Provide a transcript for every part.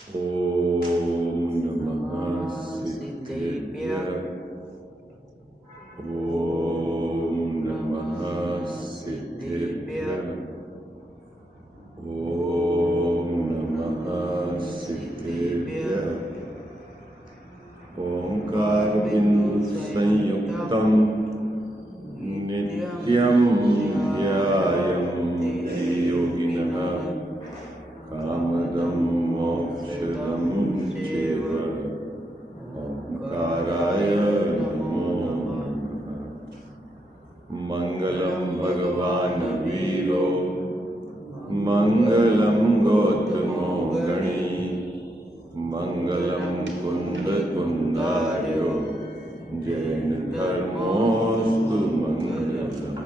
ॐ नमः सिद्धेभ्यः। ॐ नमः सिद्धेभ्यः। ॐ नमः सिद्धेभ्यः। ओंकार बिंदु संयुक्तं नित्यं ध्यायन्ति योगिनः कामदं मोक्षदं चैव। ओंकाराय नमो नमः। मंगलं भगवान् वीरो मंगलं गौतमो गणी मंगलं कुंदकुंदार्यो जैन धर्मोस्तु मंगलम्।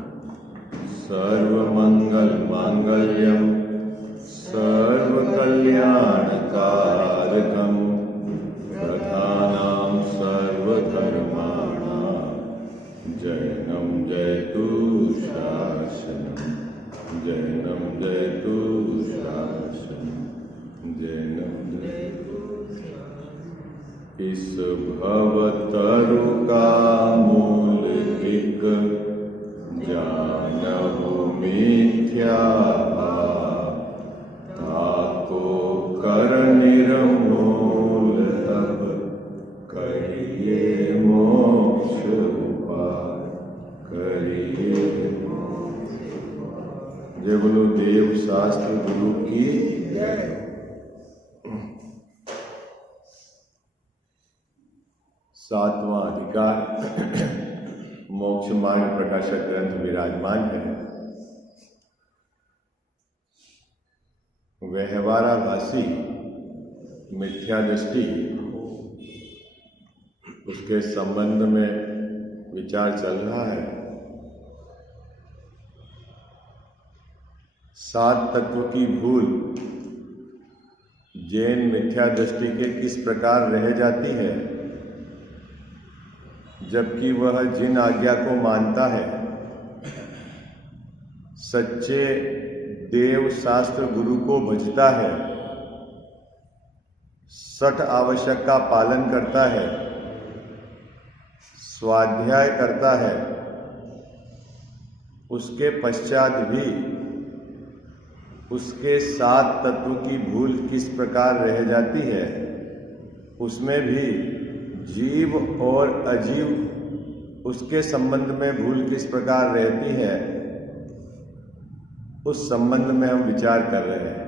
सर्वमंगल मांगल्यं सर्वकल्याणकारकं प्रधानं सर्वधर्माणां जैनं जयतु शासनं। जैनं जयतु शासनं। जैनं जयतु। इस भवतरु का मूल एक जानहु मिथ्या ताको कर निर्मूल तब करिए मोक्ष उपाय। करिए मोक्ष उपाय। जय बोलो देव शास्त्र गुरु की जय। सातवां अधिकार मोक्ष मार्ग प्रकाशक ग्रंथ विराजमान है। व्यवहाराभासी मिथ्या दृष्टि, उसके संबंध में विचार चल रहा है। सात तत्व की भूल जैन मिथ्या दृष्टि के किस प्रकार रह जाती है, जबकि वह जिन आज्ञा को मानता है, सच्चे देव शास्त्र गुरु को भजता है, सठ आवश्यक का पालन करता है, स्वाध्याय करता है, उसके पश्चात भी उसके सात तत्व की भूल किस प्रकार रह जाती है, उसमें भी जीव और अजीव उसके संबंध में भूल किस प्रकार रहती है, उस संबंध में हम विचार कर रहे हैं।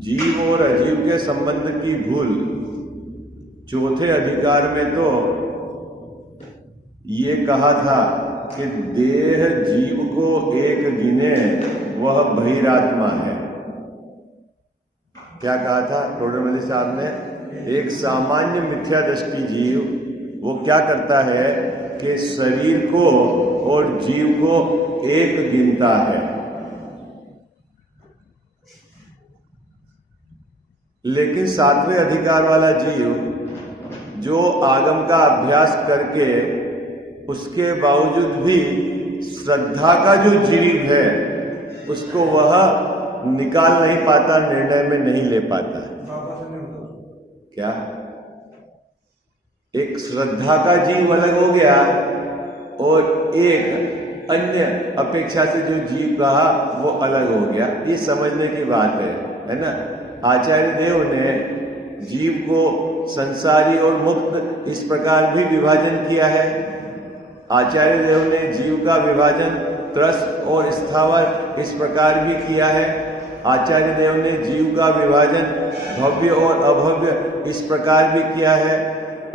जीव और अजीव के संबंध की भूल चौथे अधिकार में तो ये कहा था कि देह जीव को एक गिने वह बहिरात्मा है। क्या कहा था टोडरमल साहब ने? एक सामान्य मिथ्या दृष्टि जीव वो क्या करता है कि शरीर को और जीव को एक गिनता है, लेकिन सातवें अधिकार वाला जीव जो आगम का अभ्यास करके उसके बावजूद भी श्रद्धा का जो जीव है उसको वह निकाल नहीं पाता, निर्णय में नहीं ले पाता है। क्या एक श्रद्धा का जीव अलग हो गया और एक अन्य अपेक्षा से जो जीव कहा वो अलग हो गया। ये समझने की बात है ना। आचार्य देव ने जीव को संसारी और मुक्त इस प्रकार भी विभाजन किया है। आचार्य देव ने जीव का विभाजन त्रस्त और स्थावर इस प्रकार भी किया है। आचार्य देव ने जीव का विभाजन भव्य और अभव्य इस प्रकार भी किया है।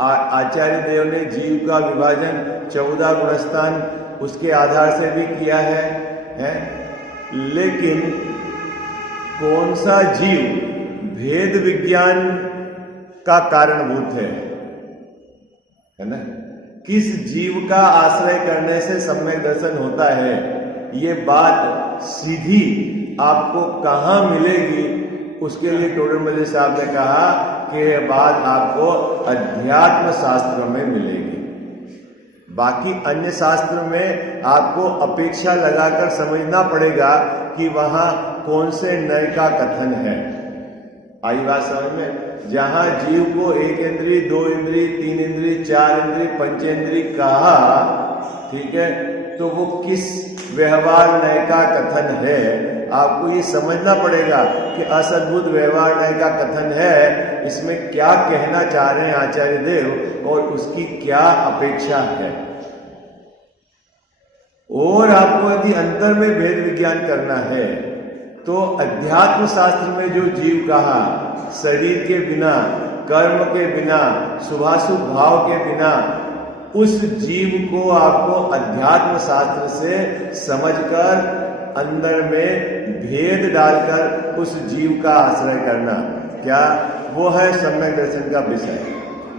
आचार्य देव ने जीव का विभाजन 14 गुणस्थान उसके आधार से भी किया है? लेकिन कौन सा जीव भेद विज्ञान का कारणभूत है ना? किस जीव का आश्रय करने से सम्यक दर्शन होता है, ये बात सीधी आपको कहाँ मिलेगी? उसके लिए टोडरमल साहब ने कहा कि यह बात आपको अध्यात्म शास्त्र में मिलेगी। बाकी अन्य शास्त्र में आपको अपेक्षा लगाकर समझना पड़ेगा कि वहां कौन से नय का कथन है। आई बात समझ में? जहां जीव को एक इंद्री, दो इंद्री, तीन इंद्री, चार इंद्री, पंचेंद्री कहा, ठीक है, तो वो किस व्यवहार नय का कथन है, आपको ये समझना पड़ेगा कि असद्भुत व्यवहार नय का कथन है, इसमें क्या कहना चाह रहे हैं आचार्य देव और उसकी क्या अपेक्षा है। और आपको यदि अंतर में भेद विज्ञान करना है तो अध्यात्म शास्त्र में जो जीव कहा, शरीर के बिना, कर्म के बिना, शुभाशुभ भाव के बिना, उस जीव को आपको अध्यात्म शास्त्र से समझकर अंदर में भेद डालकर उस जीव का आश्रय करना, क्या वो है सम्यक दर्शन का विषय।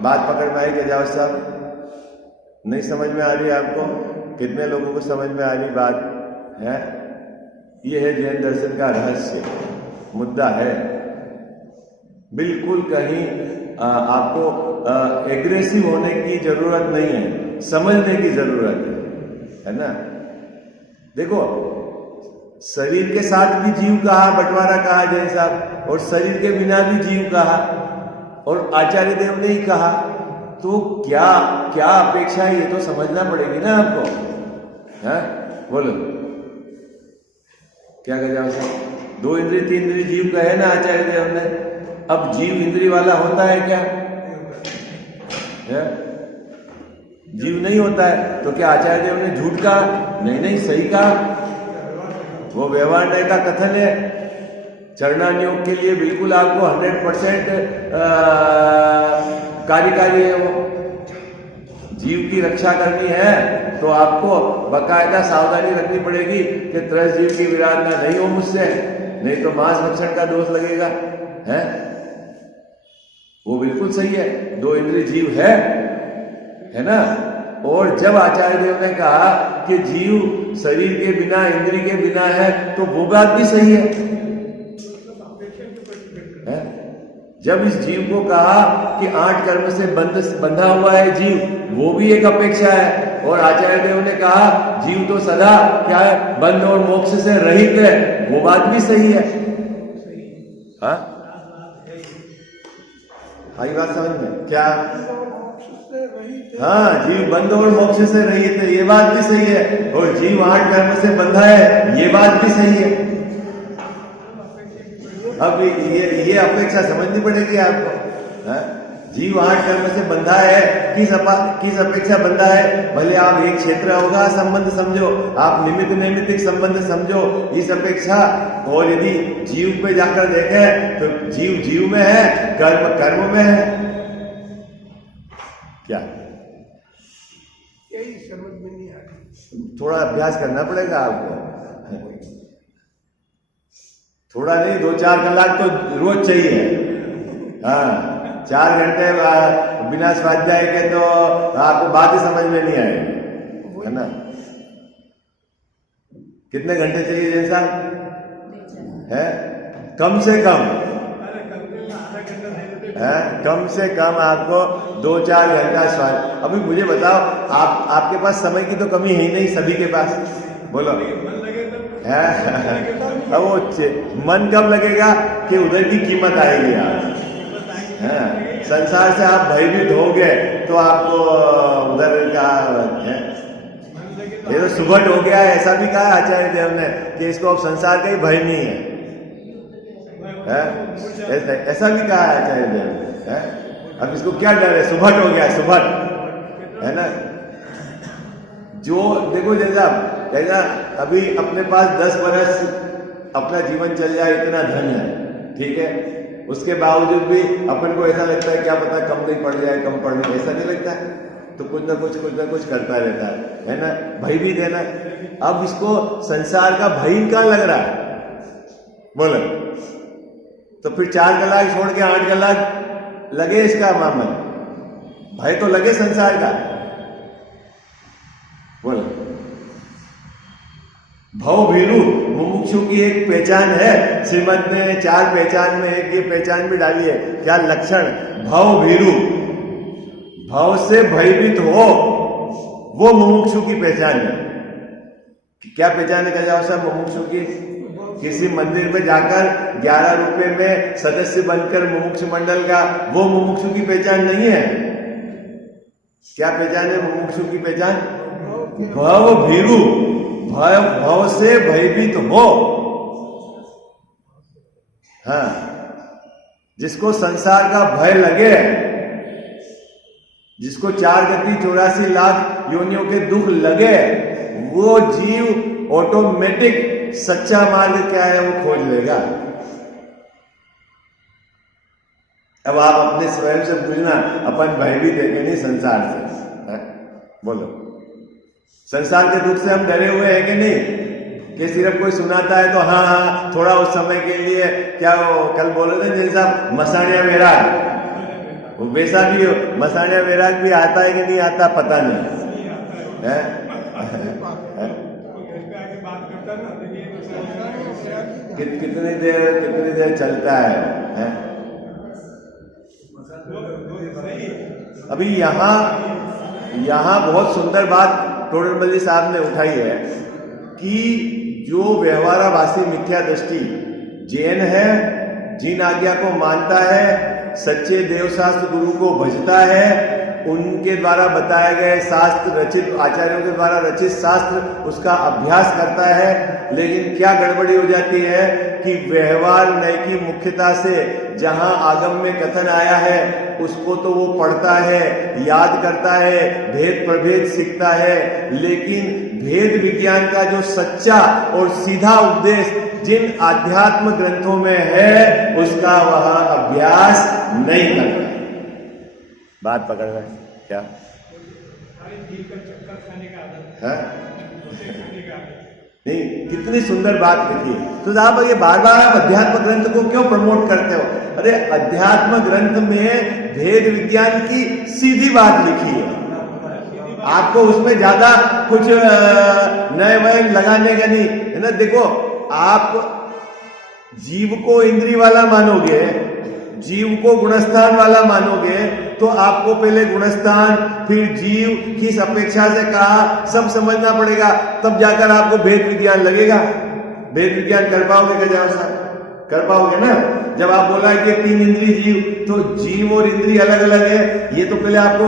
बात पकड़ में आई क्या जाओ साहब? नहीं समझ में आ रही आपको? कितने लोगों को समझ में आ रही बात है? ये है जैन दर्शन का रहस्य, मुद्दा है। बिल्कुल कहीं आपको एग्रेसिव होने की जरूरत नहीं है, समझने की जरूरत है ना। देखो, शरीर के साथ भी जीव कहा, बंटवारा कहा जैन साहब, और शरीर के बिना भी जीव कहा, और आचार्य देव ने ही कहा, तो क्या क्या अपेक्षा है ये तो समझना पड़ेगी ना आपको, है? बोलो क्या कह जाओ साहब? दो इंद्री तीन इंद्री जीव कहे ना आचार्य देव ने। अब जीव इंद्री वाला होता है क्या? है? जीव नहीं होता है, तो क्या आचार्य देव ने झूठ कहा? नहीं नहीं, सही कहा। वो व्यवहार नय का कथन है। चरणान योग के लिए बिल्कुल आपको 100% कार्यकारी है। वो जीव की रक्षा करनी है तो आपको बकायदा सावधानी रखनी पड़ेगी कि त्रस जीव की विराधना नहीं हो मुझसे, नहीं तो मांस भक्षण का दोष लगेगा, है? वो बिल्कुल सही है, दो इंद्रिय जीव है ना। और जब आचार्य देव ने कहा कि जीव शरीर के बिना, इंद्रिय के बिना है, तो वो बात भी सही है। जब इस जीव को कहा कि 8 कर्म से बंधा हुआ है जीव, वो भी एक अपेक्षा है। और आचार्य देव ने कहा जीव तो सदा क्या है, बंध और मोक्ष से रहित है, वो बात भी सही है। हाँ, आई बात समझ में? क्या? हाँ, जीव बंध और मोक्ष से रहित है, ये बात भी सही है। और जीव 8 कर्म से बंधा है, ये बात भी सही है। अब ये अपेक्षा समझनी पड़ेगी आपको, है? जीव 8 कर्म से बंधा है, किस अपेक्षा बंधा है? भले आप एक क्षेत्र होगा संबंध समझो, आप निमित्त नैमित्तिक संबंध समझो, इस अपेक्षा। और यदि जीव पे जाकर देखें तो जीव जीव में है, कर्म कर्म में है। क्या यही समझ में नहीं आ रही। थोड़ा अभ्यास करना पड़ेगा आपको, थोड़ा नहीं, 2-4 कलाक तो रोज चाहिए। हाँ, 4 घंटे बिना स्वाध्याय के तो आपको बात ही समझ में नहीं आएगी, है ना। कितने घंटे चाहिए जैसा है? कम से कम है, कम से कम आपको 2-4 घंटा स्वाध्याय। अभी मुझे बताओ, आपके पास समय की तो कमी है नहीं, सभी के पास, बोलो है? अब वो मन कब लगेगा कि उधर की कीमत आएगी आप, है? संसार से आप भयभीत हो गए तो आपको उधर का है। ये तो सुबह हो गया है, ऐसा भी कहा आचार्य देव ने कि इसको अब संसार का ही भय नहीं है? ऐसा भी कहा आचार्य देव ने, है? अब इसको क्या डर है? सुबह हो गया, सुबह, है ना। जो देखो जैसा अभी अपने पास 10 वर्ष अपना जीवन चल जाए, इतना धन है, ठीक है, उसके बावजूद भी अपन को ऐसा लगता है क्या पता कम नहीं पड़ जाए, कम पड़ जाए, ऐसा नहीं लगता है? तो कुछ ना कुछ करता रहता है ना, भयभीत है ना। अब इसको संसार का भय क्या लग रहा है, बोलो? तो फिर 4 कलाक छोड़ के 8 कलाक लगे इसका मामला, भय तो लगे संसार का, बोलो। भव भीरु मुमुक्षु की एक पहचान है, श्रीमद ने 4 पहचान में एक ये पहचान भी डाली है। क्या लक्षण? भव भीरु, भव से भयभीत हो, वो मुमुक्षु की पहचान है। क्या पहचान है गजाव साहब मुमुक्षु की? किसी मंदिर में जाकर 11 रुपए में सदस्य बनकर मुमुक्ष मंडल का, वो मुमुक्षु की पहचान नहीं है। क्या पहचान है मुमुक्षु की पहचान? भव भीरु, भव से भयभीत हो। हाँ, जिसको संसार का भय लगे, जिसको 4 गति 84 लाख योनियों के दुख लगे, वो जीव ऑटोमेटिक सच्चा मार्ग क्या है वो खोज लेगा। अब आप अपने स्वयं से पूछना, अपन भयभीत है कि नहीं संसार से? है? बोलो, संसार के दुख से हम डरे हुए हैं कि नहीं? कि सिर्फ कोई सुनाता है तो हाँ हाँ थोड़ा उस समय के लिए, क्या वो कल बोल रहे थे जैन साहब, मसाणिया वैराग, वो वैसा भी मसाणिया वैराग भी आता है कि नहीं आता पता नहीं है। कितनी देर चलता है? अभी यहाँ बहुत सुंदर बात टोडरमल्ली साहब ने उठाई है कि जो व्यवहाराभासी मिथ्या दृष्टि जैन है, जिन आज्ञा को मानता है, सच्चे देवशास्त्र गुरु को भजता है, उनके द्वारा बताए गए शास्त्र रचित, आचार्यों के द्वारा रचित शास्त्र उसका अभ्यास करता है, लेकिन क्या गड़बड़ी हो जाती है कि व्यवहार नय की मुख्यता से जहां आगम में कथन आया है उसको तो वो पढ़ता है, याद करता है, भेद प्रभेद सीखता है, लेकिन भेद विज्ञान का जो सच्चा और सीधा उपदेश जिन आध्यात्म ग्रंथों में है उसका वह अभ्यास नहीं करता। बात पकड़ रहे हैं क्या? है? नहीं, कितनी सुंदर बात लिखी है। तो साहब ये बार बार आप अध्यात्म ग्रंथ को क्यों प्रमोट करते हो? अरे अध्यात्म ग्रंथ में भेद विज्ञान की सीधी बात लिखी है, आपको उसमें ज्यादा कुछ नए वय लगाने का नहीं है ना। देखो, आप जीव को इंद्रिय वाला मानोगे, जीव को गुणस्थान वाला मानोगे, तो आपको पहले गुणस्थान फिर जीव किस अपेक्षा से कहा सब समझना पड़ेगा, तब जाकर आपको भेद विज्ञान लगेगा। भेद विज्ञान कर पाओगे क्या साहब? कर पाओगे ना? जब आप बोला कि 3 इंद्रिय जीव, तो जीव और इंद्रिय अलग अलग है, ये तो पहले आपको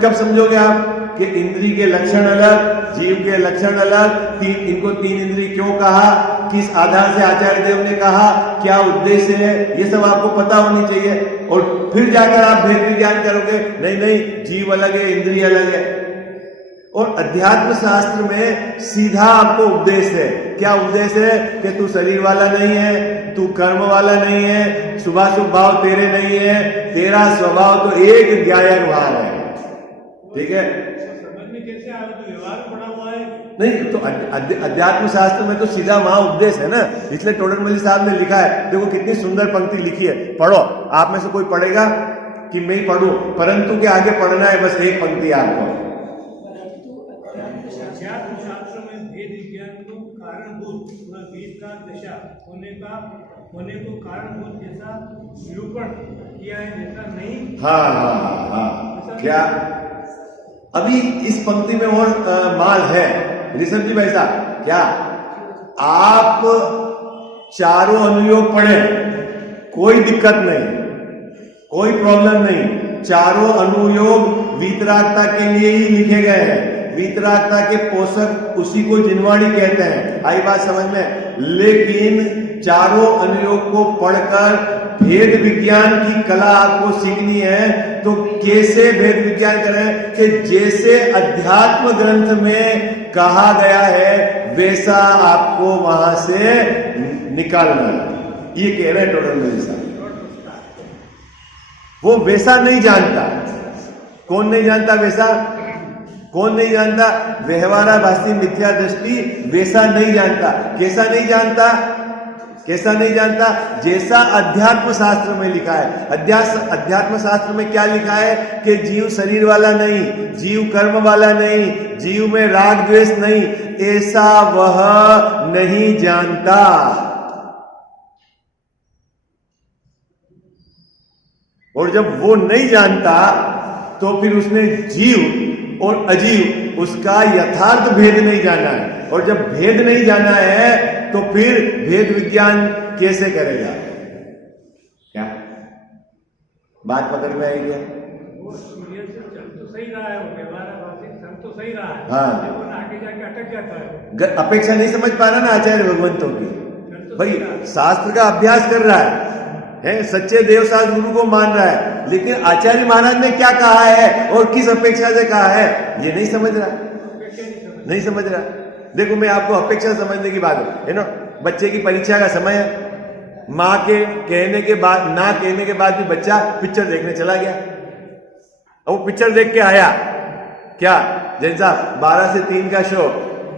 कब समझोगे आप कि इंद्रिय के लक्षण अलग, जीव के लक्षण अलग, इनको 3 इंद्रिय क्यों कहा, किस आधार से आचार्य देव ने कहा, क्या उद्देश्य है, ये सब आपको पता होनी चाहिए। और फिर जाकर आप भेद विज्ञान करोगे, नहीं जीव अलग है, इंद्रिय अलग है। और अध्यात्म शास्त्र में सीधा आपको उपदेश है। क्या उपदेश है? कि तू शरीर वाला नहीं है, तू कर्म वाला नहीं है, शुभाशुभ भाव तेरे नहीं है, तेरा स्वभाव तो एक न्यायक भाव है। ठीक है? कैसे आवे तो व्यवहार पड़ा हुआ है नहीं, तो अध्यात्म शास्त्र में तो सीधा वहां उपदेश है ना, इसलिए टोडरमल्ली साहब ने लिखा है। देखो कितनी सुंदर पंक्ति लिखी है, पढ़ो। आप में से कोई पढ़ेगा कि मैं ही पढ़ूं? परंतु के आगे पढ़ना है, बस एक पंक्ति आपको। अध्यात्म शास्त्र में भेद विज्ञान को कारणभूत व भेद का दशा होने को कारणभूत जैसा निरूपण किया है, जैसा नहीं। हाँ, क्या अभी इस पंक्ति में और माल है ऋषभ जी भाई साहब? क्या आप चारों अनुयोग पढ़े, कोई दिक्कत नहीं, कोई प्रॉब्लम नहीं। चारों अनुयोग वीतरागता के लिए ही लिखे गए हैं। वीतरागता के पोषक उसी को जिनवाणी कहते हैं। आई बात समझ में? लेकिन चारों अनुयोग को पढ़कर भेद विज्ञान की कला आपको सीखनी है, तो कैसे भेद विज्ञान करें? कि जैसे अध्यात्म ग्रंथ में कहा गया है वैसा आपको वहां से निकालना है। ये कह रहे हैं टोडरमल्ली साहब। वो वैसा नहीं जानता। कौन नहीं जानता वैसा? कौन नहीं जानता? व्यवहाराभासी मिथ्या दृष्टि वैसा नहीं जानता। कैसा नहीं जानता? कैसा नहीं जानता? जैसा अध्यात्म शास्त्र में लिखा है। अध्यात्म शास्त्र में क्या लिखा है? कि जीव शरीर वाला नहीं, जीव कर्म वाला नहीं, जीव में राग द्वेष नहीं, ऐसा वह नहीं जानता। और जब वो नहीं जानता तो फिर उसने जीव और अजीव उसका यथार्थ भेद नहीं जाना है। और जब भेद नहीं जाना है तो फिर भेद विज्ञान कैसे करेगा? क्या बात पकड़ में आई क्या? वो सीरियल से चल तो सही रहा है, वो व्यवहाराभासी चल तो सही रहा है, हाँ। लेकिन आगे जाके अटक जाता है। अपेक्षा नहीं समझ पा रहा ना आचार्य भगवंतों की। चल तो भाई सही रहा है। शास्त्र का अभ्यास कर रहा है, सच्चे देवशास्त्र गुरु को मान रहा है, लेकिन आचार्य महाराज ने क्या कहा है और किस अपेक्षा से कहा है ये नहीं समझ रहा, नहीं समझ रहा। देखो मैं आपको अपेक्षा समझने की बात है ना, बच्चे की परीक्षा का समय है, माँ के कहने के बाद, ना कहने के बाद भी बच्चा पिक्चर देखने चला गया। अब वो पिक्चर देख के आया, क्या जैसा 12 से 3 का शो,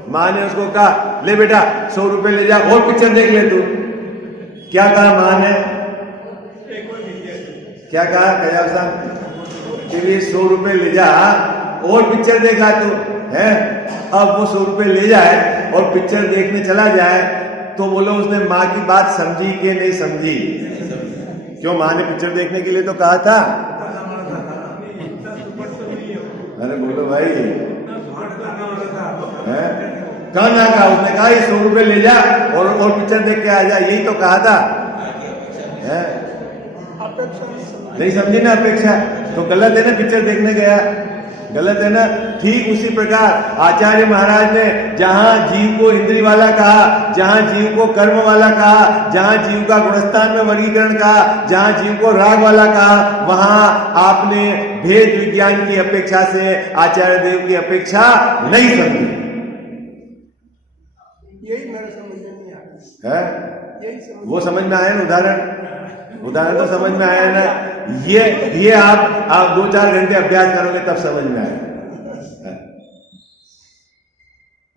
माँ ने उसको कहा ले बेटा 100 रुपए ले जा और पिक्चर देख ले तू। क्या कहा माँ ने? क्या कहा कयाब साहब के लिए 100 रुपए ले जा और पिक्चर देखा तू है। अब वो 100 रुपए ले जाए और पिक्चर देखने चला जाए तो बोलो उसने माँ की बात समझी कि नहीं समझी? क्यों माँ ने पिक्चर देखने के लिए तो कहा था। अरे बोलो भाई है, कहा ना कहा? उसने कहा ये 100 रुपए ले जा और पिक्चर देख के आ जा, यही तो कहा था है? नहीं समझी ना अपेक्षा, तो गलत है ना, पिक्चर देखने गया गलत है ना। ठीक उसी प्रकार आचार्य महाराज ने जहां जीव को इंद्री वाला कहा, जहां जीव को कर्म वाला कहा, जहां जीव का गुणस्थान में वर्गीकरण कहा, जहां जीव को राग वाला कहा, वहां आपने भेद विज्ञान की अपेक्षा से आचार्य देव की अपेक्षा नहीं समझी। यही मेरे समझ में नहीं आया है, यही समझ वो समझ में आया ना, उदाहरण तो समझ में आया ना। ये आप 2-4 घंटे अभ्यास करोगे तब समझ में आएगा।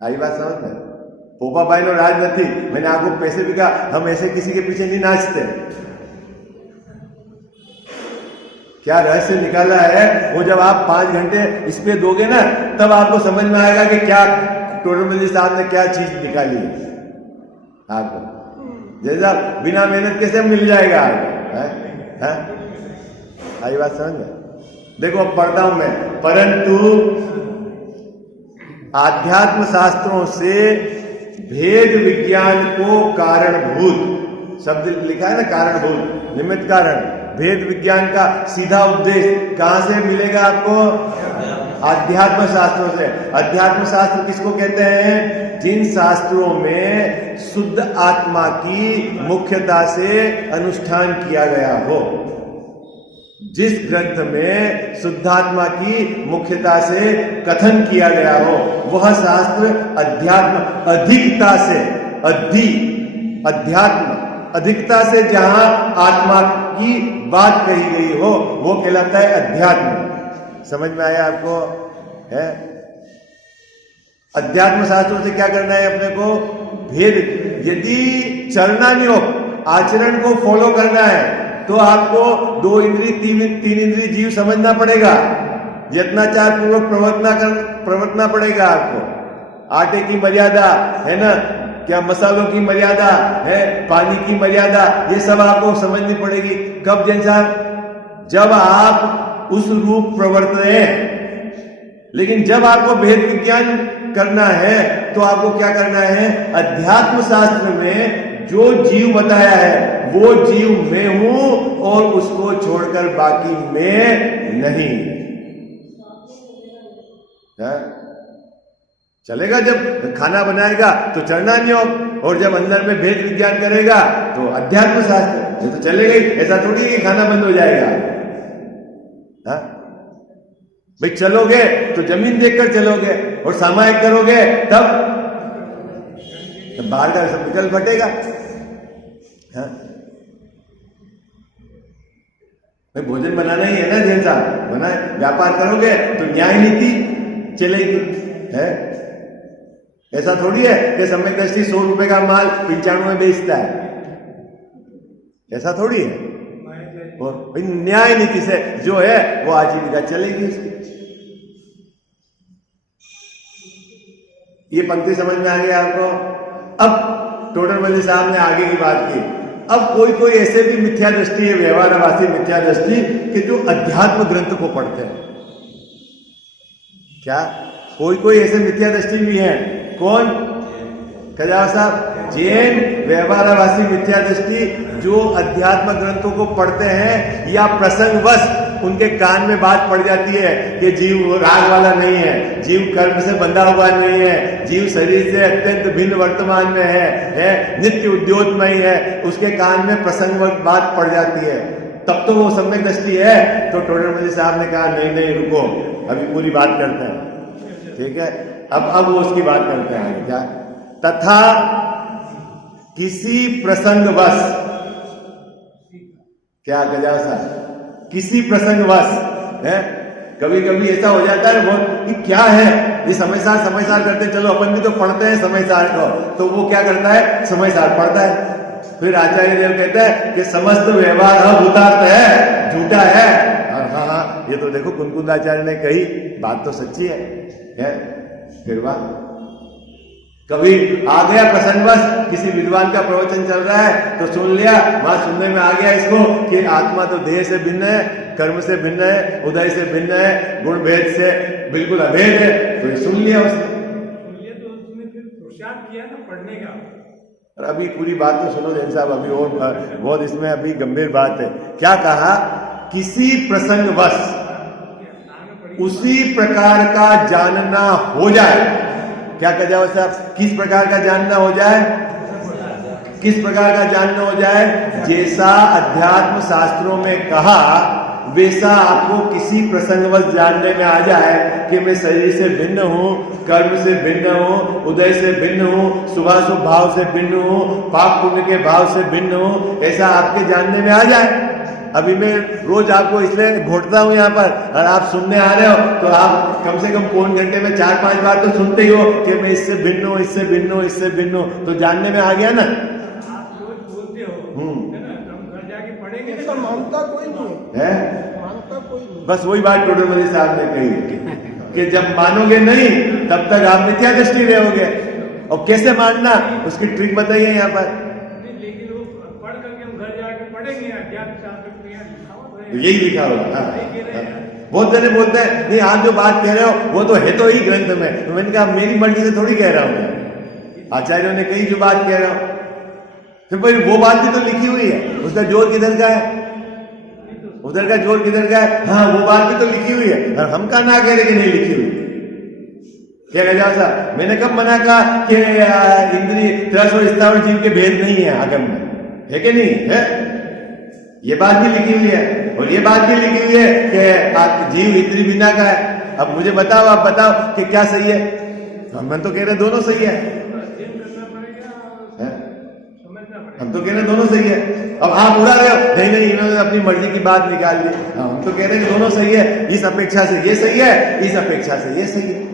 आई बात समझ में? पोपा भाई नो राज नहीं, मैंने आपको पैसे भी कहा, हम ऐसे किसी के पीछे नहीं नाचते। क्या रहस्य निकाला है वो जब आप 5 घंटे इस पे दोगे ना, तब आपको समझ में आएगा कि क्या टोटल साहब ने क्या चीज निकाली है आपको। जैसा बिना मेहनत कैसे मिल जाएगा आपको, आई बात समझ में? देखो अब पढ़ता हूं मैं, परंतु आध्यात्म शास्त्रों से भेद विज्ञान को कारणभूत, शब्द लिखा है ना कारणभूत, निमित्त कारण, भेद विज्ञान का सीधा उद्देश्य कहां से मिलेगा आपको? आध्यात्म शास्त्रों से। अध्यात्म शास्त्र किसको कहते हैं? जिन शास्त्रों में शुद्ध आत्मा की मुख्यता से अनुष्ठान किया गया हो, जिस ग्रंथ में शुद्धात्मा की मुख्यता से कथन किया गया हो, वह शास्त्र अध्यात्म अधिकता से, अध्यात्म अधिकता से जहां आत्मा की बात कही गई हो वो कहलाता है अध्यात्म। समझ में आया आपको? है अध्यात्म शास्त्रों से क्या करना है अपने को? भेद। यदि चलना नहीं हो, आचरण को फॉलो करना है, तो आपको 2 इंद्रिय 3 इंद्रिय जीव समझना पड़ेगा, यत्नाचार पूर्वक प्रवर्तना पड़ेगा आपको। आटे की मर्यादा है ना, क्या मसालों की मर्यादा है, पानी की मर्यादा, ये सब आपको समझनी पड़ेगी। कब जैसा? जब आप उस रूप प्रवर्त रहे हैं। लेकिन जब आपको भेद विज्ञान करना है तो आपको क्या करना है? अध्यात्म शास्त्र में जो जीव बताया है वो जीव मैं हूं और उसको छोड़कर बाकी मैं नहीं है? चलेगा जब खाना बनाएगा तो चढ़ना नहीं हो, और जब अंदर में भेद विज्ञान करेगा तो अध्यात्म शास्त्र, ये तो चलेगा ही। ऐसा थोड़ी है कि खाना बंद हो जाएगा। हा? भाई चलोगे तो जमीन देखकर चलोगे और सामायिक करोगे तब बाहर का सब निकल फटेगा। हाँ? भाई भोजन बनाना ही है ना, जैसा बनाए। व्यापार करोगे तो न्याय नीति चलेगी, है? ऐसा थोड़ी है कि सम्यक दृष्टि 100 रुपए का माल 95 में बेचता है, ऐसा थोड़ी है। और न्याय नीति से जो है वो आजीविका चलेगी उसकी। ये पंक्ति समझ में आ गया आपको? अब टोडर मल्ली साहब ने आगे की बात की। अब कोई ऐसे भी मिथ्या दृष्टि है, व्यवहारवासी मिथ्या दृष्टि, कि जो अध्यात्म ग्रंथ को पढ़ते हैं। क्या कोई कोई ऐसे मिथ्या दृष्टि भी है। कौन? खजाव साहब, जैन व्यवहारवासी मिथ्या दृष्टि जो अध्यात्म ग्रंथों को पढ़ते हैं या प्रसंगवश उनके कान में बात पड़ जाती है कि जीव राग वाला नहीं है, जीव कर्म से बंधा हुआ नहीं है, जीव शरीर से अत्यंत भिन्न वर्तमान में है नित्य उद्योतमय है, उसके कान में प्रसंगवश बात पड़ जाती है, तब तो वो सम्यक दृष्टि है। तो टोडरमल साहब ने कहा नहीं नहीं रुको, अभी पूरी बात करते हैं, ठीक है। अब वो उसकी बात करते हैं आगे क्या। तथा किसी प्रसंगवश, क्या गजा साहब, किसी प्रसंगवश है, कभी कभी ऐसा हो जाता है बहुत कि क्या है ये समय सार करते, चलो अपन भी तो पढ़ते हैं समय सार को, तो वो क्या करता है समय सार पढ़ता है। फिर आचार्य देव कहते हैं कि समस्त व्यवहार अभूतार्थ है, झूठा है। हाँ, ये तो देखो कुनकुंद आचार्य ने कही बात तो सच्ची है? फिर वाह, कभी आ गया प्रसंगवश, किसी विद्वान का प्रवचन चल रहा है तो सुन लिया, वहां सुनने में आ गया इसको कि आत्मा तो देह से भिन्न है, कर्म से भिन्न है, उदय से भिन्न है, गुण भेद से बिल्कुल अभेद है, तो ये सुन लिया उसने। तो उसने फिर पुरुषार्थ किया ना पढ़ने का। और अभी पूरी बात तो सुनो जैन साहब, अभी और बहुत इसमें अभी गंभीर बात है। क्या कहा? किसी प्रसंगवश उसी प्रकार का जानना हो जाए। क्या कह जाओ साहब, किस प्रकार का जानना हो जाए? किस प्रकार का जानना हो जाए? जैसा अध्यात्म शास्त्रों में कहा वैसा आपको किसी प्रसंगवश जानने में आ जाए कि मैं शरीर से भिन्न हूं, कर्म से भिन्न हूं, उदय से भिन्न हूं, शुभाशुभ भाव से भिन्न हूं, पाप पुण्य के भाव से भिन्न हूं, ऐसा आपके जानने में आ जाए। अभी मैं रोज आपको इसलिए घोटता हूं यहाँ पर, और आप सुनने आ रहे हो तो आप कम से कम पौन घंटे में 4-5 बार तो सुनते ही हो कि मैं इससे भिन्न हूं, इससे भिन्न हूं, इससे भिन्न हूं, तो जानने में आ गया ना। आप रोज बोलते हो, है ना, हम घर जाके पढ़ेंगे ऐसा मानता कोई नहीं है, मानता कोई नहीं। बस वही बात टोडरमल साहब ने कही कि जब मानोगे नहीं तब तक आप मिथ्या दृष्टि रहोगे। और कैसे मानना, उसकी ट्रिक बताइए यहाँ पर। लेकिन वो पढ़ करके हम घर जाके पढ़ेंगे, अध्यात्म शास्त्र में यही लिखा हुआ। बहुत जने बोलते हैं नहीं आप जो बात कह रहे हो वो तो है तो ही ग्रंथ में, तो मैंने कहा मेरी मर्जी से थोड़ी कह रहा हूं मैं, आचार्यों ने कही जो बात कह रहा हूं। फिर भाई वो बात भी तो लिखी हुई है, उसका जोर किधर का है, उधर का जोर किधर का है? हाँ वो बात भी तो लिखी हुई है, और हम का ना कह रहे कि नहीं लिखी हुई। क्या कह जाओ साहब, मैंने कब मना कहा कि इंद्रिय त्रस और स्थावर जीव के भेद नहीं है आगम में, है कि नहीं है? ये बात भी लिखी हुई है, और ये बात भी लिखी हुई है कि जीव इंद्रिय बिना का है। अब मुझे बताओ, आप बताओ कि क्या सही है? हम तो कह रहे दोनों सही है, हम तो कह रहे दोनों सही है। अब आप उड़ा रहे हो नहीं नहीं इन्होंने अपनी मर्जी की बात निकाल दी। हम तो कह रहे हैं दोनों सही है, इस अपेक्षा से ये सही है, इस अपेक्षा से ये सही है।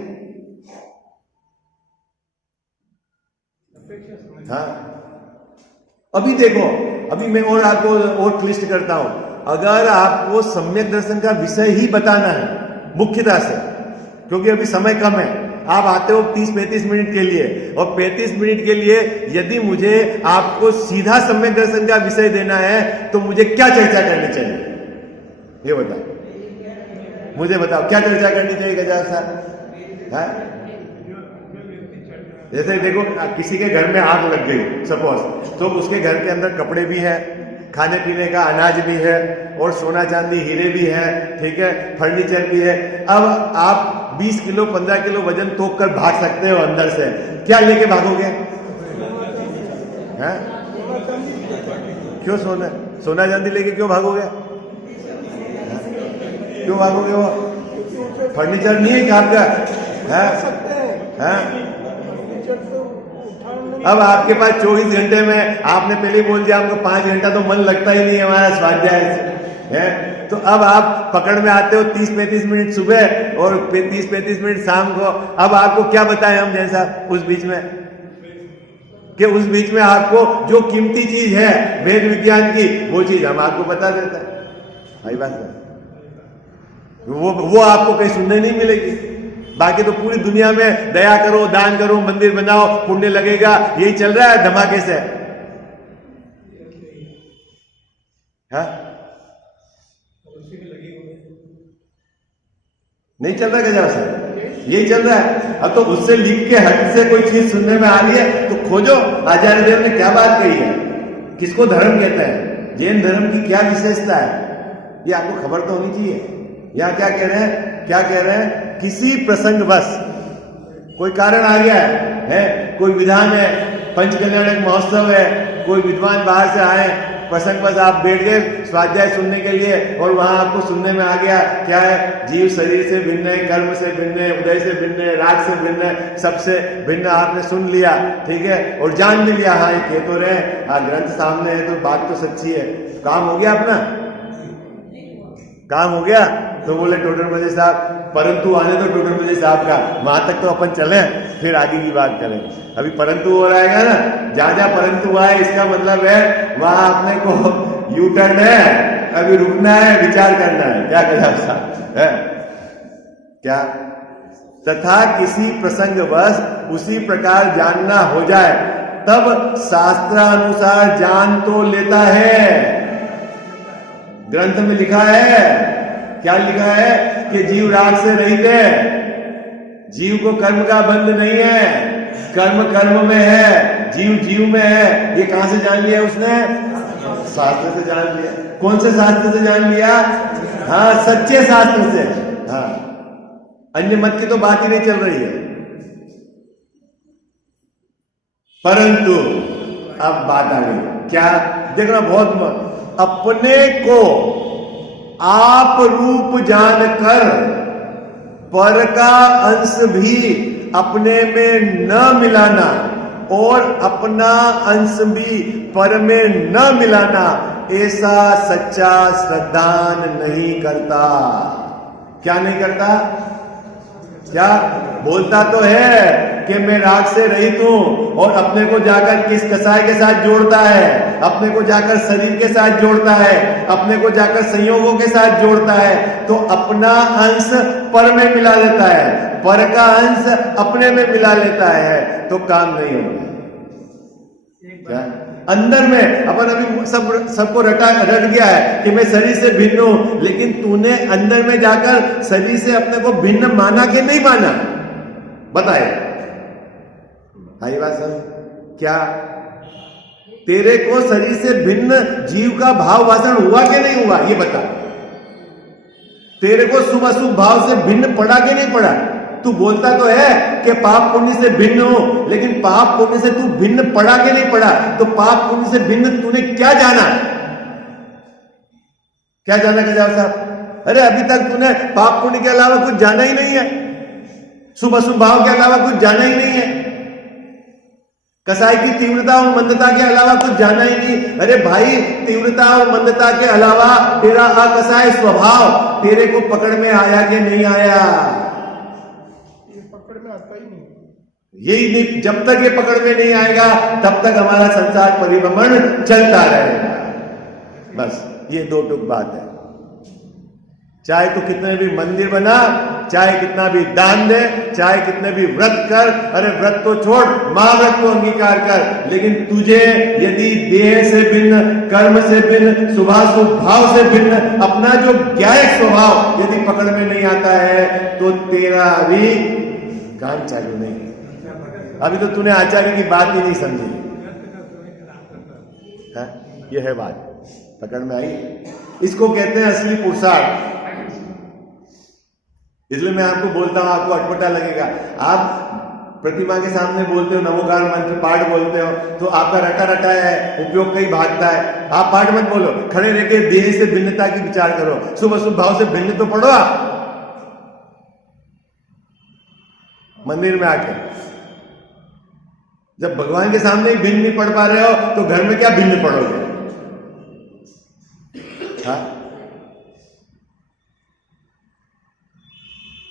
हाँ अभी देखो, अभी मैं और आपको और क्लिष्ट करता हूं। अगर आपको सम्यक दर्शन का विषय ही बताना है मुख्यता से, क्योंकि अभी समय कम है, आप आते हो 30-35 मिनट के लिए, और 35 मिनट के लिए यदि मुझे आपको सीधा सम्यक दर्शन का विषय देना है तो मुझे क्या चर्चा करनी चाहिए? ये बताओ, मुझे बताओ क्या चर्चा करनी चाहिए गजा साहब? जैसे देखो किसी के घर में आग लग गई सपोज, तो उसके घर के अंदर कपड़े भी हैं, खाने पीने का अनाज भी है, और सोना चांदी हीरे भी है, ठीक है, फर्नीचर भी है। अब आप 20 किलो 15 किलो वजन तोप कर भाग सकते हो अंदर से, क्या लेके भागोगे? हैं? क्यों सोना चांदी लेके क्यों भागोगे? क्यों भागोगे? वो फर्नीचर नहीं है क्या आपका? है? अब आपके पास 24 घंटे में, आपने पहले ही बोल दिया हमको 5 घंटा तो मन लगता ही नहीं है हमारा स्वाध्याय है, तो अब आप पकड़ में आते हो 30-35 मिनट सुबह और 30-35 मिनट शाम को। अब आपको क्या बताएं हम जैसा उस बीच में, कि उस बीच में आपको जो कीमती चीज है वेद विज्ञान की, वो चीज हम आपको बता देते हैं। भाई बात है, वो आपको कहीं सुनने नहीं मिलेगी। बाकी तो पूरी दुनिया में दया करो, दान करो, मंदिर बनाओ, पुण्य लगेगा, यही चल रहा है धमाके से। हाँ? नहीं चल रहा गजा से? यही चल रहा है। अब तो उससे लिख के हट से कोई चीज सुनने में आ रही है तो खोजो आचार्य देव ने क्या बात कही है, किसको धर्म कहते हैं, जैन धर्म की क्या विशेषता है, ये आपको खबर तो होनी चाहिए। यहाँ क्या कह रहे हैं, क्या कह रहे हैं, किसी प्रसंगवश कोई कारण आ गया है कोई विधान है, पंचकल्याणक महोत्सव है, कोई विद्वान बाहर से आए, प्रसंग बस आप बैठ गए स्वाध्याय सुनने के लिए और वहां आपको सुनने में आ गया क्या है, जीव शरीर से भिन्न है, कर्म से भिन्न है, उदय से भिन्न है, राग से भिन्न है, सबसे भिन्न आपने सुन लिया, ठीक है, और जान भी लिया, हाँ ये कह तो रहे, ग्रंथ सामने है तो बात तो सच्ची है, काम हो गया अपना, काम हो गया। तो बोले टोडर मजे साहब, परंतु आने तो टोडर मजे साहब का, वहां तक तो अपन चले फिर आगे की बात करें। अभी परंतु हो रहेगा ना, जहां जहां परंतु हुआ है इसका मतलब है वहां अपने को यू टर्न है, अभी रुकना है, विचार करना है, क्या कहना साहब है क्या। तथा किसी प्रसंगवश उसी प्रकार जानना हो जाए तब शास्त्रानुसार जान तो लेता है। ग्रंथ में लिखा है, क्या लिखा है कि जीव राग से रहित है, जीव को कर्म का बंध नहीं है, कर्म कर्म में है, जीव जीव में है। ये कहां से जान लिया उसने, शास्त्र से जान लिया। कौन से शास्त्र से जान लिया, हाँ सच्चे शास्त्र से, हाँ अन्य मत की तो बात ही नहीं चल रही है। परंतु अब बात आ गई, क्या देखना, बहुत अपने को आप रूप जानकर पर का अंश भी अपने में न मिलाना और अपना अंश भी पर में न मिलाना, ऐसा सच्चा श्रद्धान नहीं करता। क्या नहीं करता, क्या बोलता तो है कि मैं राग से रहित हूं और अपने को जाकर किस कसाय के साथ जोड़ता है, अपने को जाकर शरीर के साथ जोड़ता है, अपने को जाकर संयोगों के साथ जोड़ता है, तो अपना अंश पर में मिला लेता है, पर का अंश अपने में मिला लेता है, तो काम नहीं होगा। क्या अंदर में अपन अभी सबको रट गया है कि मैं शरीर से भिन्न हूं, लेकिन तूने अंदर में जाकर शरीर से अपने को भिन्न माना कि नहीं माना, बताए। आई बात समझ, क्या तेरे को शरीर से भिन्न जीव का भाव वासना हुआ कि नहीं हुआ, ये बता। तेरे को शुभ अशुभ भाव से भिन्न पड़ा कि नहीं पड़ा। तू बोलता तो है कि पाप पुण्य से भिन्न हो, लेकिन पाप पुण्य से तू भिन्न पड़ा कि नहीं पड़ा। तो पाप पुण्य से भिन्न तूने क्या जाना, क्या जाना कजाव साहब। अरे अभी तक तूने पाप पुण्य के अलावा कुछ जाना ही नहीं है, शुभ अशुभ भाव के अलावा कुछ जाना ही नहीं है, कसाई की तीव्रता और मंदता के अलावा कुछ जाना ही नहीं। अरे भाई, तीव्रता और मंदता के अलावा तेरा अकसाय स्वभाव तेरे को पकड़ में आया कि नहीं आया, पकड़ में आता ही नहीं। यही नहीं, जब तक ये पकड़ में नहीं आएगा तब तक हमारा संसार परिभ्रमण चलता रहेगा। बस ये दो टुक बात है। चाहे तो कितने भी मंदिर बना, चाहे कितना भी दान दे, चाहे कितने भी व्रत कर, अरे व्रत तो छोड़, महाव्रत को अंगीकार कर, लेकिन तुझे यदि देह से भिन्न, कर्म से भिन्न, शुभाशुभ भाव से भिन्न अपना जो ज्ञायक स्वभाव यदि पकड़ में नहीं आता है तो तेरा अभी काम चालू नहीं है। अभी तो तूने आचार्य की बात ही नहीं समझी है। ये है बात, पकड़ में आई। इसको कहते हैं असली पुरुषार्थ। इसलिए मैं आपको बोलता हूं, आपको अटपटा लगेगा। आप प्रतिमा के सामने बोलते हो, नमोकार मंत्र पाठ बोलते हो, तो आपका रटा रटा है, उपयोग कहीं भागता है। आप पाठ मत बोलो, खड़े रह के देह से भिन्नता की विचार करो, शुभ अशुभ भाव से भिन्न तो पढ़ो आप मंदिर में आके। जब भगवान के सामने ही भिन्न नहीं पढ़ पा रहे हो तो घर में क्या भिन्न पढ़ोगे। हाँ?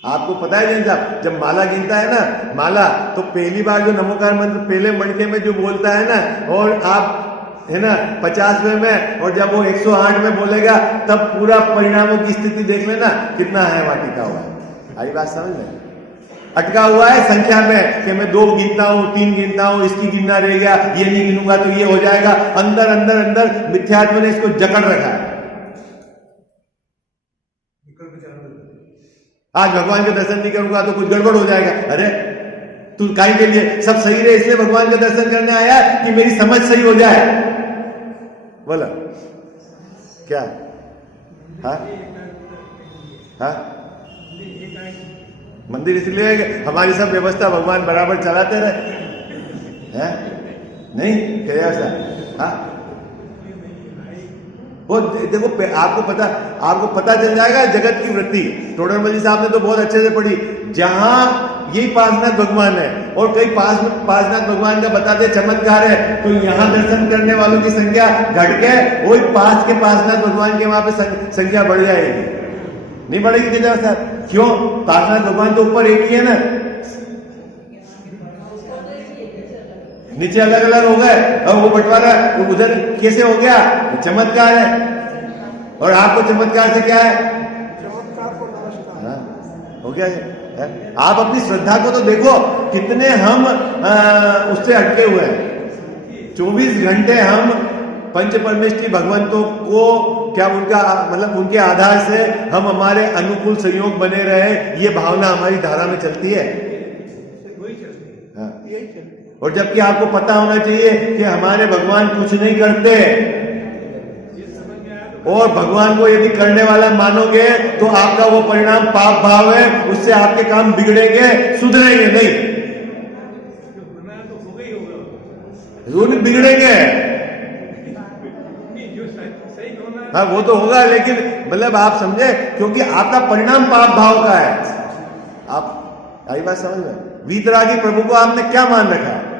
आपको पता है जैन साहब, जब माला गिनता है ना, माला तो पहली बार जो नमोकार मंत्र पहले मणके में जो बोलता है ना, और आप है ना 50वें में, और जब वो 108 में बोलेगा तब पूरा परिणामों की स्थिति देख लेना कितना है वहां टिका हुआ है। आई बात समझ में, अटका हुआ है संख्या में कि मैं 2 गिनता हूं, 3 गिनता हूं, इसकी गिनना रह गया, ये नहीं गिनूंगा तो ये हो जाएगा। अंदर अंदर अंदर मिथ्यात्व ने इसको जकड़ रखा है। आज भगवान के दर्शन नहीं करूंगा तो कुछ गड़बड़ हो जाएगा। अरे तू काहे के लिए, सब सही रहे इसलिए भगवान का दर्शन करने आया कि मेरी समझ सही हो जाए। बोला क्या? हाँ हाँ, मंदिर इसलिए है कि हमारी सब व्यवस्था भगवान बराबर चलाते रहे हैं, नहीं क्या ऐसा? हाँ, वो देखो आपको पता चल जाएगा जगत की वृत्ति। टोडरमल जी साहब ने तो बहुत अच्छे से पढ़ी। जहां यही पासनाथ भगवान है और कई पासनाथ भगवान का बताते चमत्कार है, तो यहां दर्शन करने वालों की संख्या घट के वही पास के पासनाथ भगवान के वहां पे संख्या बढ़ जाएगी। नहीं बढ़ेगी क्या साहब? क्यों? पासनाथ भगवान तो ऊपर एक ही है ना, नीचे अलग अलग हो गए। अब वो बंटवारा उधर कैसे हो गया? चमत्कार है। और आपको चमत्कार से क्या है? चमत्कार को नमस्कार। हाँ, हो गया है? आप अपनी श्रद्धा को तो देखो, कितने हम उससे अटके हुए हैं। 24 घंटे हम पंच परमेष्ठी भगवंतों को क्या उनका मतलब उनके आधार से हम हमारे अनुकूल संयोग बने रहे, ये भावना हमारी धारा में चलती है। हाँ। यही चलती है। और जबकि आपको पता होना चाहिए कि हमारे भगवान कुछ नहीं करते, और भगवान को यदि करने वाला मानोगे तो आपका वो परिणाम पाप भाव है, उससे आपके काम बिगड़ेंगे, सुधरेंगे नहीं, जरूर बिगड़ेंगे। हाँ वो तो होगा, लेकिन मतलब आप समझे, क्योंकि आपका परिणाम पाप भाव का है। आप आई बात समझ में? वीतरागी प्रभु को आपने क्या मान रखा है?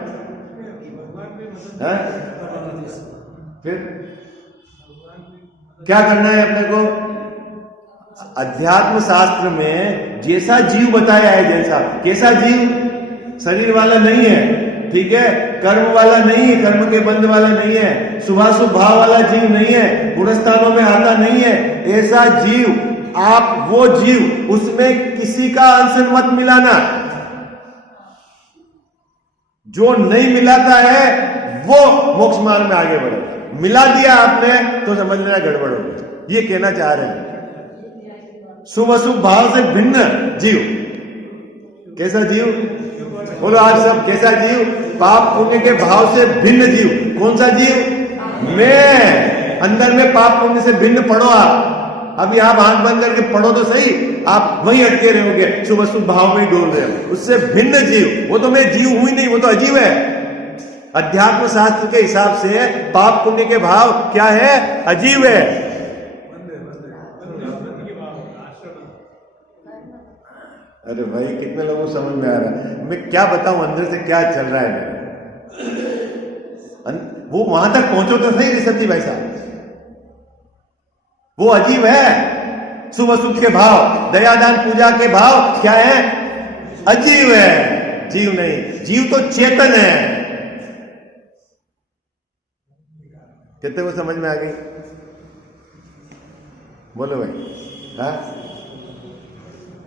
फिर क्या करना है अपने को? अध्यात्म शास्त्र में जैसा जीव बताया है, जैसा कैसा जीव, शरीर वाला नहीं है, ठीक है, कर्म वाला नहीं है, कर्म के बंध वाला नहीं है, शुभाशुभ भाव वाला जीव नहीं है, गुणस्थानों में आता नहीं है, ऐसा जीव आप वो जीव, उसमें किसी का अंश मत मिलाना। जो नहीं मिलाता है वो मोक्ष मार्ग में आगे बढ़ेगा। मिला दिया आपने तो समझ लेना गड़बड़ हो गई। ये कहना चाह रहे हैं शुभ अशुभ भाव से भिन्न जीव। कैसा जीव? बोलो आप सब, कैसा जीव? पाप पुण्य के भाव से भिन्न जीव। कौन सा जीव? मैं। अंदर में पाप पुण्य से भिन्न पढ़ो आप। अभी आप आंख बंद करके पढ़ो तो सही, आप वहीं अटके रहोगे, शुभ अशुभ भाव में डोल रहे हो। उससे भिन्न जीव, वो तो मैं जीव हूं ही नहीं, वो तो अजीव है। अध्यात्म शास्त्र के हिसाब से पाप पुण्य के भाव क्या है? अजीव है। अरे भाई कितने लोगों को समझ में आ रहा है? मैं क्या बताऊं अंदर से क्या चल रहा है मेरा। वो वहां तक पहुंचो तो सही ऋषभ जी भाई साहब। वो अजीब है। शुभ अशुभ के भाव, दयादान पूजा के भाव क्या है? अजीब है, जीव नहीं। जीव तो चेतन है। कितने को समझ में आ गई? बोलो भाई। हाँ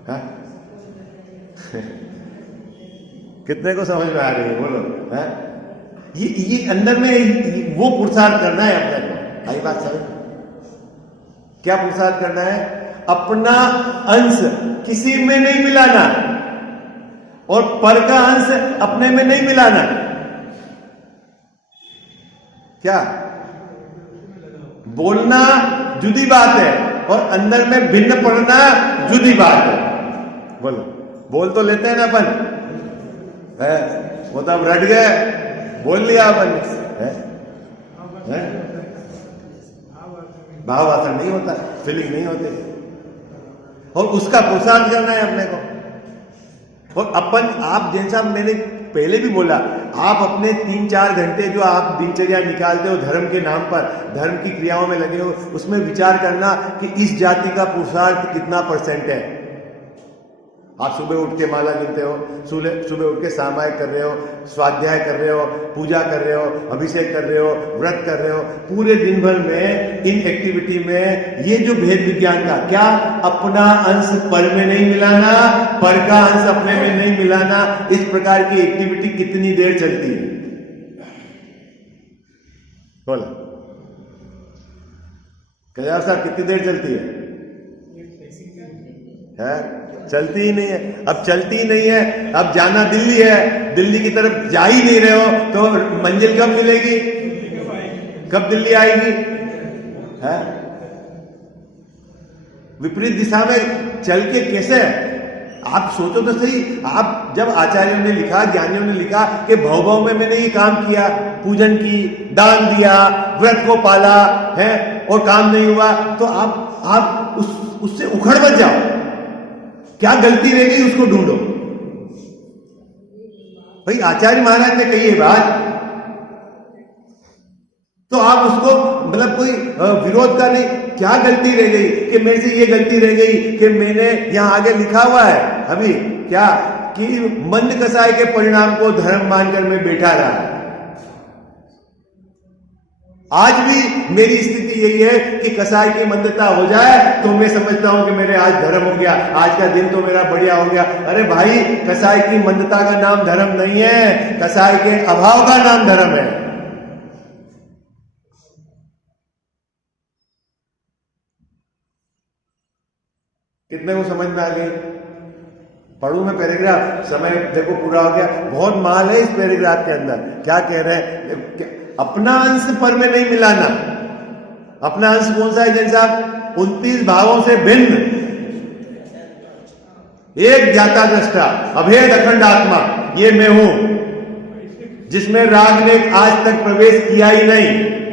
हाँ कितने को समझ में आ रही है? बोलो। हाँ ये अंदर में वो पुरुषार्थ करना है अपने को। आई बात समझ? क्या पुरुषार्थ करना है? अपना अंश किसी में नहीं मिलाना और पर का अंश अपने में नहीं मिलाना। क्या बोलना जुदी बात है और अंदर में भिन्न पढ़ना जुदी बात है। बोलो। बोल तो लेते हैं ना अपन, है वो तो अब रट गए, बोल लिया अपन है? भाव आसन नहीं होता, फीलिंग नहीं होती, और उसका पुरुषार्थ करना है अपने को। और अपन आप जैसा मैंने पहले भी बोला, आप अपने 3-4 घंटे जो आप दिनचर्या निकालते हो धर्म के नाम पर, धर्म की क्रियाओं में लगे हो, उसमें विचार करना कि इस जाति का पुरुषार्थ कितना % है। आप सुबह उठ के माला गिनते हो, सुबह उठ के सामायिक कर रहे हो, स्वाध्याय कर रहे हो, पूजा कर रहे हो, अभिषेक कर रहे हो, व्रत कर रहे हो, पूरे दिन भर में इन एक्टिविटी में ये जो भेद विज्ञान का क्या, अपना अंश पर में नहीं मिलाना, पर का अंश अपने में नहीं मिलाना, इस प्रकार की एक्टिविटी कितनी देर चलती है? बोला कल्याण साहब, कितनी देर चलती है? चलती ही नहीं है। अब चलती ही नहीं है, अब जाना दिल्ली है, दिल्ली की तरफ जा ही नहीं रहे हो तो मंजिल कब मिलेगी, कब दिल्ली आएगी? है विपरीत दिशा में चल के कैसे? आप सोचो तो सही। आप जब आचार्यों ने लिखा, ज्ञानियों ने लिखा कि भव में मैंने ये काम किया, पूजन की, दान दिया, व्रत को पाला है और काम नहीं हुआ, तो आप उससे उखड़ मत जाओ। क्या गलती रह गई उसको ढूंढो। भाई आचार्य महाराज ने कही है बात, तो आप उसको मतलब कोई विरोध का नहीं। क्या गलती रह गई कि मेरे से ये गलती रह गई कि मैंने यहां आगे लिखा हुआ है अभी क्या कि मंद कसाय के परिणाम को धर्म मानकर मैं बैठा रहा। आज भी मेरी स्थिति यही है कि कसाई की मंदता हो जाए तो मैं समझता हूं कि मेरे आज धर्म हो गया, आज का दिन तो मेरा बढ़िया हो गया। अरे भाई, कसाई की मंदता का नाम धर्म नहीं है, कसाई के अभाव का नाम धर्म है। कितने को समझ में आ गई? पढ़ू मैं पैराग्राफ, समय देखो पूरा हो गया। बहुत माल है इस पैराग्राफ के अंदर। क्या कह रहे हैं? अपना अंश पर में नहीं मिलाना। अपना अंश कौन सा है जैन साहब? 29 भावों से भिन्न, एक ज्ञाता दृष्टा, अभेद अखंड आत्मा, ये मैं हूं, जिसमें राग ने आज तक प्रवेश किया ही नहीं,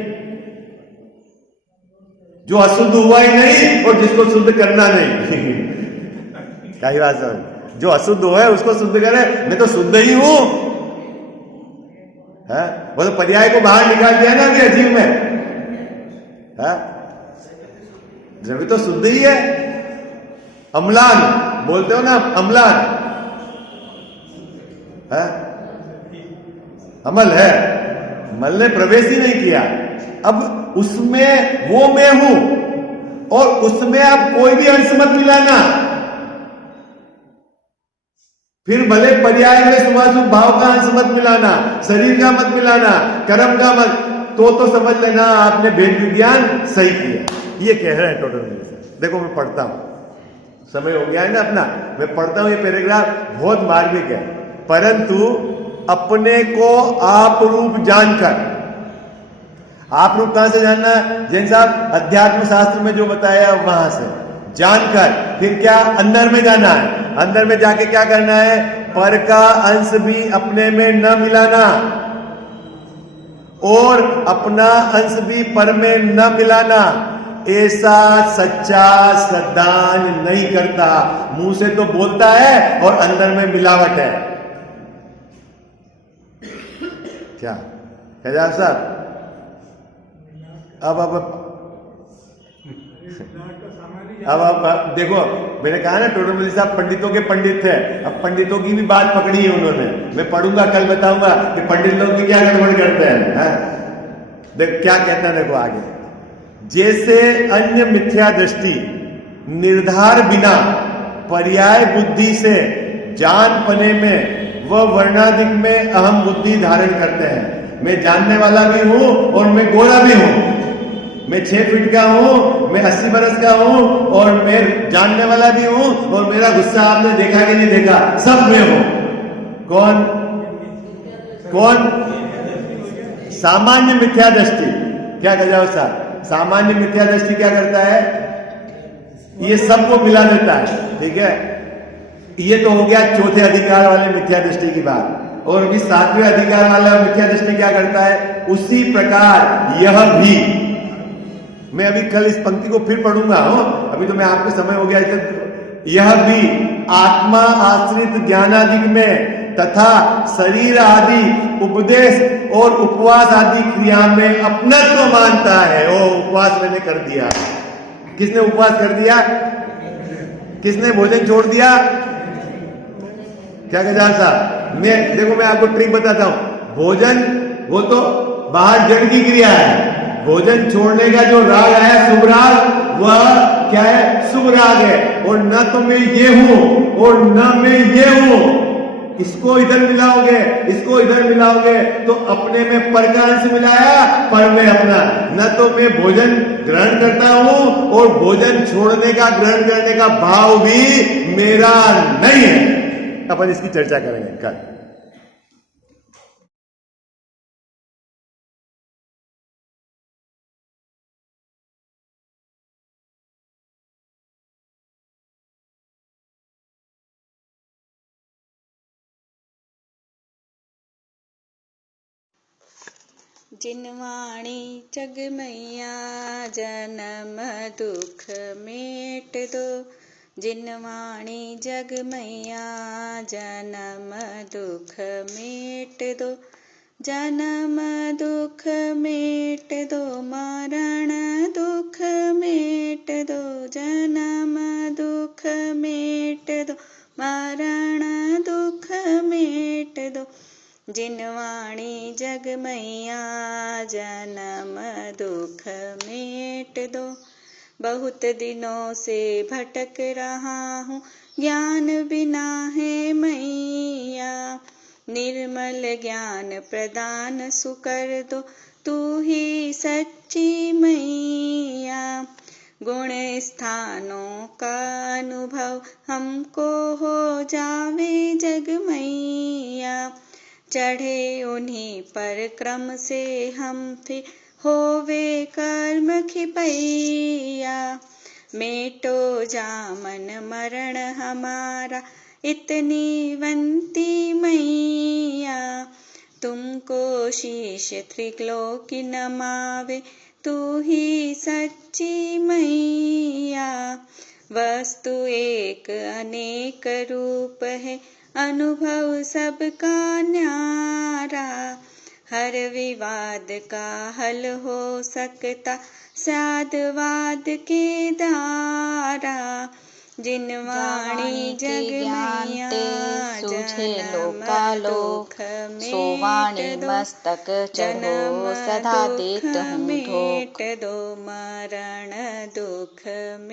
जो अशुद्ध हुआ ही नहीं और जिसको शुद्ध करना नहीं। क्या ही बात समझ? जो अशुद्ध हुआ है उसको शुद्ध करे। मैं तो शुद्ध ही हूं। है वो तो पर्याय को बाहर निकाल दिया ना अभी अजीब में। है जब तो शुद्ध ही है। अम्लान बोलते हो ना, अम्लान है, अमल है, मल ने प्रवेश ही नहीं किया। अब उसमें वो मैं हूं और उसमें आप कोई भी अंश मत मिलाना। फिर भले पर्याय में शुभाशुभ भाव का अंश मत मिलाना, शरीर का मत मिलाना, कर्म का मत, तो समझ लेना आपने भेद विज्ञान सही किया। ये कह रहे हैं टोटल मेरे से। देखो मैं पढ़ता हूं, समय हो गया है ना अपना, मैं पढ़ता हूं। ये पैराग्राफ बहुत मार्मिक है। परंतु अपने को आप रूप जानकर, आप रूप कहां से जानना? जैन साहब अध्यात्म शास्त्र में जो बताया वहां से जानकर फिर क्या अंदर में जाना है। अंदर में जाके क्या करना है? पर का अंश भी अपने में न मिलाना और अपना अंश भी पर में न मिलाना। ऐसा सच्चा श्रद्धान नहीं करता। मुंह से तो बोलता है और अंदर में मिलावट है। क्या है साहब? अब देखो, मैंने कहा ना टोडरमल साहब पंडितों के पंडित थे। अब पंडितों की भी बात पकड़ी है उन्होंने। मैं पढ़ूंगा, कल बताऊंगा कि पंडित लोग भी क्या गड़बड़ करते हैं। देख क्या कहते हैं, देखो आगे। जैसे अन्य मिथ्या दृष्टि निर्धार बिना पर्याय बुद्धि से जान पने में व वर्णाधिक में अहम बुद्धि धारण करते हैं। मैं जानने वाला भी हूं और मैं गोरा भी हूं, मैं 6 फीट का हूं, मैं 80 बरस का हूं और मैं जानने वाला भी हूं और मेरा गुस्सा आपने देखा कि नहीं देखा, सब मैं हूं। कौन कौन? सामान्य मिथ्या दृष्टि। क्या कह जाओ साहब? सामान्य मिथ्या दृष्टि क्या करता है? ये सबको मिला देता है। ठीक है, ये तो हो गया चौथे अधिकार वाले मिथ्या दृष्टि की बात। और अभी 7वें अधिकार वाला मिथ्या दृष्टि क्या करता है? उसी प्रकार यह भी, मैं अभी कल इस पंक्ति को फिर पढ़ूंगा, अभी तो मैं आपके समय हो गया इसलिए। यह भी आत्मा आश्रित ज्ञानादि में तथा शरीर आदि उपदेश और उपवास आदि क्रिया में अपनत्व मानता है। ओ उपवास मैंने कर दिया। किसने उपवास कर दिया? किसने भोजन छोड़ दिया? क्या कहता साहब? मैं आपको ट्रिक बताता हूं। भोजन वो तो बाहर जड़ की क्रिया है। भोजन छोड़ने का जो राग है शुभ राग, वह क्या है? शुभ राग है। और न तो मैं ये हूं और न मैं ये हूं। इसको इधर मिलाओगे, इसको इसको इधर मिलाओगे तो अपने में पर का अंश मिलाया, पर में अपना। न तो मैं भोजन ग्रहण करता हूं और भोजन छोड़ने का, ग्रहण करने का भाव भी मेरा नहीं है। अपन इसकी चर्चा करेंगे कल। जिनवाणी जग मैया जन्म दुख मेट दो। जिनवाणी जग मैया जन्म दुख मेट दो। जन्म दुख मेट दो, मरण दुख मेट दो। जन्म दुख मेट दो, मरण दुख मेट दो। जिनवाणी जग मैया जन्म दुख मेट दो। बहुत दिनों से भटक रहा हूँ, ज्ञान बिना है मैया। निर्मल ज्ञान प्रदान सुकर दो, तू ही सच्ची मैया। गुण स्थानों का अनुभव हमको हो जावे जग मैया। चढ़े उन्हीं पर क्रम से हम थे, होवे कर्म खिपैया। मेटो जामन मरण हमारा, इतनी वंती मैया। तुमको शीश त्रिलोकी नमावे, तू ही सच्ची मैया। वस्तु एक अनेक रूप है, अनुभव सबका न्यारा। हर विवाद का हल हो सकता, साधवाद के द्वारा। जिनवाणी जग मैया जन्म दुख मेट दो। जन्म दुख मेट दो, मरण दुख